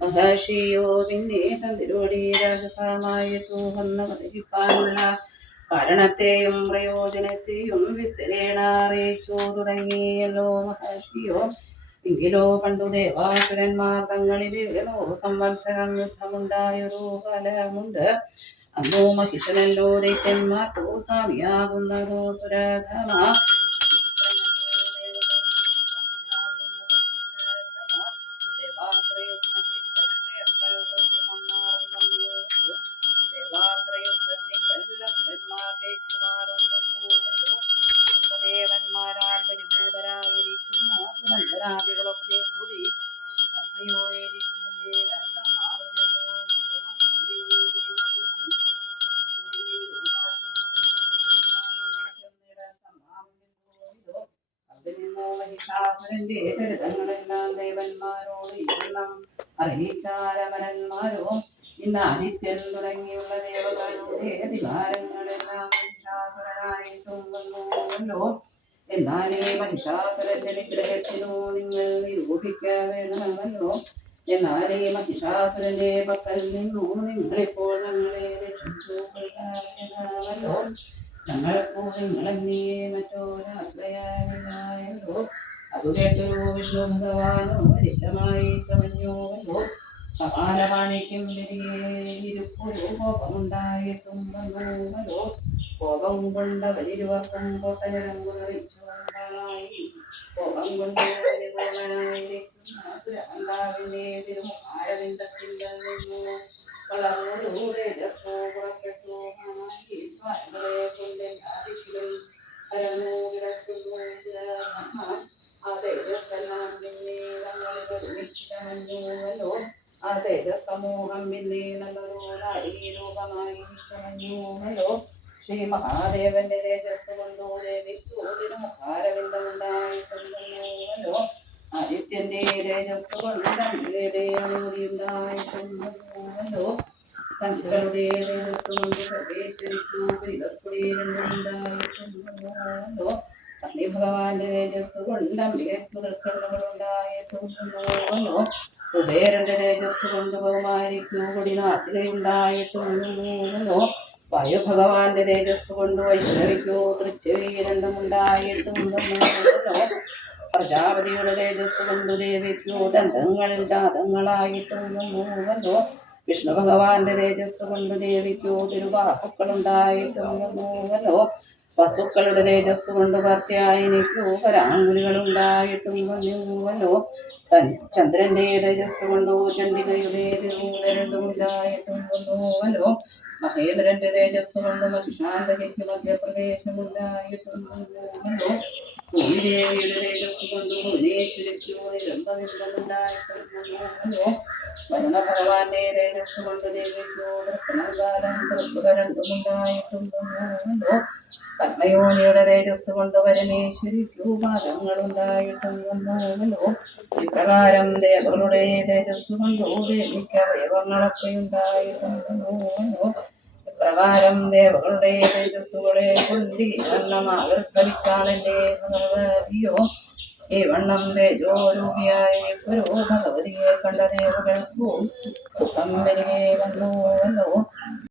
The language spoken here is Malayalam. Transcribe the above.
മഹർഷിയോ പിന്നെ തന്തിരോടി രാജസമായിട്ടു വന്നവതരിക്കാനുള്ള കാരണത്തെയും പ്രയോജനത്തെയും വിസ്തരേണ അറിയിച്ചു തുടങ്ങിയല്ലോ മഹർഷിയോ. എങ്കിലോ പണ്ടു ദേവാസുരന്മാർ തങ്ങളിലെ 100 സംവത്സരം യുദ്ധമുണ്ടായൊരു കാലമുണ്ട്. അന്നോ മഹിഷനല്ലോ ദൈത്യന്മാർക്കോ സ്വാമിയാകുന്നതോ സുരധമ. ദേവന്മാരാൽ പരിഭൂതരായിരിക്കുന്ന പുരന്തരാദികളൊക്കെ കൂടി മഹിഷാസുരന്റെ ചരിതങ്ങളെല്ലാം ദേവന്മാരോട് ഇവണ്ണം അറിയിച്ചാരമരന്മാരോ. ഇന്ന് ആദിത്യൻ തുടങ്ങിയുള്ള ദേവതകളുടെ അധികാരങ്ങളെല്ലാം മഹിഷാസുരനായിട്ടും വന്നുവല്ലോ. എന്നാലേ മഹിഷാസുരന്റെ നിഗ്രഹത്തിനോ നിങ്ങൾ നിരൂപിക്ക വേണമല്ലോ. എന്നാലേ മഹിഷാസുരന്റെ പക്കൽ നിന്നു നിങ്ങളിപ്പോൾ ഞങ്ങളെ രക്ഷിച്ചു കൊള്ളാമല്ലോ. ഞങ്ങൾക്കോ നിങ്ങളെന്നിയെ മറ്റൊരാശ്രയമില്ലായല്ലോ. അതു കേട്ടൊരു വിഷ്ണു ഭഗവാനോ നിശമായി ചമഞ്ഞുവല്ലോ. കപാലപാണിക്കും വലിയൊരു കോപമുണ്ടായിട്ടും വന്നുവല്ലോ. കോപം കൊണ്ടവരിരുവർക്കും കോട്ടയരങ്ങുറിച്ചു വന്നായി. കോപം കൊണ്ട് പരിപൂർണനായിരിക്കുന്ന പുരഹന്താവിന്റെ തിരുമുഖാരവിന്ദത്തിൽ നിന്നു വളർന്നൊരു തേജസ്സോ പുറപ്പെട്ടു. ദ്വാരങ്ങളെ കൊണ്ട് ആദിക്കിലും പരന്നു കിടക്കുന്നു പുരധർമ്മ. ആ തേജസ്സെല്ലാം പിന്നെ ഞങ്ങളിൽ ഒരുമിച്ചമഞ്ഞുവല്ലോ. ആ തേജസ്സമൂഹം പിന്നെ നല്ലൊരു നാരീരൂപമായി ചമഞ്ഞുവല്ലോ. ശ്രീ മഹാദേവന്റെ തേജസ് കൊണ്ടു ദേവിക്കു തിരുമുഖാരവിന്ദമുണ്ടായിട്ടുണ്ടല്ലോ. ആദിത്യന്റെ തേജസ് കൊണ്ട് അംബികയുടെ അണുതിയുണ്ടായിട്ടുണ്ടല്ലോ. ശങ്കരുടെ തേജസ് കൊണ്ട് സർവേശ്വരിക്കു ഉണ്ടായിട്ടുണ്ടല്ലോ. അഗ്നി ഭഗവാന്റെ തേജസ് കൊണ്ട് അംബികയ്ക്കു തൃക്കണ്ണുകളുണ്ടായിട്ടുണ്ടല്ലോ. കുബേരന്റെ തേജസ് കൊണ്ട് ബഹുമാരിക്കു കൊടിനാസികയുണ്ടായിട്ടുണ്ടല്ലോ. വായുഭഗവാന്റെ തേജസ് കൊണ്ട് വൈഷ്ണവിക്കു തൃച്ചെവി രണ്ടുമുണ്ടായിട്ടുണ്ടല്ലോ. പ്രജാപതിയുടെ തേജസ് കൊണ്ട് ദേവിക്കു ദന്തങ്ങളിൽ ദാതങ്ങളായിട്ടുണ്ടല്ലോ. വിഷ്ണു ഭഗവാന്റെ തേജസ് കൊണ്ട് ദേവിക്കു തിരുബാഹുക്കളുണ്ടായിട്ടുണ്ടല്ലോ. വസുക്കളുടെ തേജസ് കൊണ്ട് കാർത്യായനിക്കു കരാങ്കുലികളുണ്ടായിട്ടുണ്ടല്ലോ. ചന്ദ്രന്റെ തേജസ് കൊണ്ട് ചണ്ഡികയുടെ തിരുവുരണ്ടുമുണ്ടായിട്ടുണ്ടല്ലോ. മഹേന്ദ്രന്റെ തേജസ് കൊണ്ട് മഹിഷാന്തകയ്ക്ക് മധ്യപ്രദേശമുണ്ടായിട്ടുണ്ടല്ലോ. ഭൂമിദേവിയുടെ തേജസ് കൊണ്ട് ഭുവനേശ്വരിക്കു നിരന്തമുണ്ടായിട്ടുണ്ടല്ലോ. വരുണ ഭഗവാന്റെ തേജസ് കൊണ്ട് ദേവിക്കു ദർപ്പണകാലം രണ്ടുമുണ്ടായിട്ടുണ്ടല്ലോ. പത്മയോനിയുടെ തേജസ് കൊണ്ട് പരമേശ്വരിക്കു പാദങ്ങളുണ്ടായിട്ടുണ്ടല്ലോ. ഇപ്രകാരം ദേവകളുടെ തേജസ് കൊണ്ട് ദേവിക്ക് അവയവങ്ങളൊക്കെ ഉണ്ടായിട്ടുണ്ടല്ലോ. ഇപ്രകാരം ദേവകളുടെ തേജസ്സുകളെ കൊണ്ട് വണ്ണം ആവിർഭവിച്ചാളെന്റെ ഭഗവതിയോ. ഈ വണ്ണം തേജോരൂപിയായ ഒരു ഭഗവതിയെ കണ്ട ദേവകൾക്കു സുഖം വരികെ വന്നുവല്ലോ.